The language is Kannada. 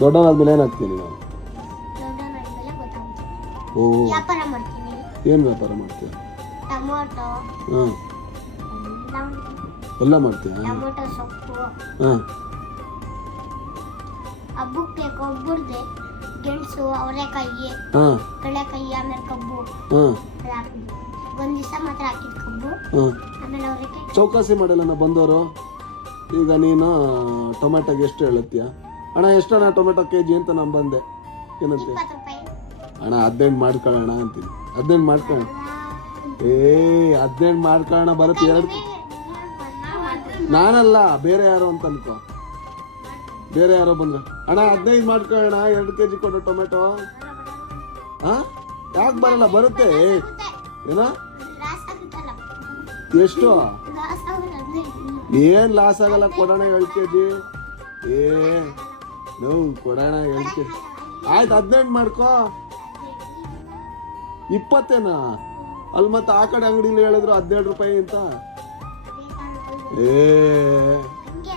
ದೊಡ್ಡವನಾದ್ಮೇಲೆ ಏನಾಗ್ತೀನಿ ನಾನು? ದೊಡ್ಡವನಾದ್ಮೇಲೆ ಗೊತ್ತಾಗುತ್ತೆ. ಓ, ವ್ಯಾಪಾರ ಮಾಡ್ತೀನಿ. ಏನು ವ್ಯಾಪಾರ ಮಾಡ್ತೀಯ? ಟೊಮೊಟೊ ಹಾಂ, ಎಲ್ಲ ಮಾಡ್ತೀಯ? ಟೊಮೊಟೊ ಸೊಪ್ಪು, ಹಾಂ, ಹಬ್ಬಕ್ಕೆ ಕೊಬ್ಬರ್ದೆ ಗೆಣಸು, ಅವರೆಕಾಯಿ, ಹಾಂ, ಕಡಲೆಕಾಯಿ, ಆಮೇಲೆ ಕಬ್ಬು ಹಾಂ, ಎಲ್ಲ ಹಾಕಿದ್ವಿ. ಒಂದ್ ದಿವಸ ಮಾತ್ರ ಹಾಕಿದ್ ಕಬ್ಬು, ಹಾಂ. ಆಮೇಲೆ ಅವರೆಕಾಯಿ. ಚೌಕಾಸಿ ಮಾಡಿಲ್ಲ ನಾ ಬಂದವರು. ಈಗ ನೀನು ಟೊಮೆಟೊಗೆ ಎಷ್ಟು ಹೇಳುತ್ತೀಯ? ಅಣ್ಣ ಎಷ್ಟಣ್ಣ ಟೊಮೆಟೊ ಕೆಜಿ ಅಂತ ನಾನು ಬಂದೆ. ಏನಂತೆ? 20 ರೂಪಾಯಿ. ಅಣ್ಣ 18 ಮಾಡ್ಕೊಳ್ಳೋಣ ಅಂತೀನಿ. 18 ಮಾಡ್ಕೊಳ್ಳೋಣ. 18 ಮಾಡ್ಕೊಳ್ಳೋಣ ಬರುತ್ತೆ. ನಾನಲ್ಲ, ಬೇರೆ ಯಾರೋ ಅಂತ ಅನ್ಕೋ. ಬೇರೆ ಯಾರೋ ಬಂದ್ರೆ ಅಣ್ಣ 15 ಮಾಡ್ಕೊಳ್ಳೋಣ, 2 kg ಕೊಡು ಟೊಮೆಟೊ. ಹಾ, ಯಾಕೆ ಬರಲ್ಲ? ಬರುತ್ತೆ. ಏನ ಲಾಸ್ ಆಗುತ್ತಲ್ಲ. ಎಷ್ಟು? ಲಾಸ್ ಆಗುತ್ತೆ. ಏನ್ ಲಾಸ್ ಆಗಲ್ಲ, ಕೊಡೋಣ 2 kg. ನೋವು ಕೊಡೋಣ 2 kg. ಆಯ್ತು 18 ಮಾಡ್ಕೋ. 20 ಅಲ್ಲಿ ಮತ್ತೆ ಆ ಕಡೆ ಅಂಗಡಿಲಿ ಹೇಳಿದ್ರು 17 ರೂಪಾಯಿ ಅಂತ. ಹಂಗೆ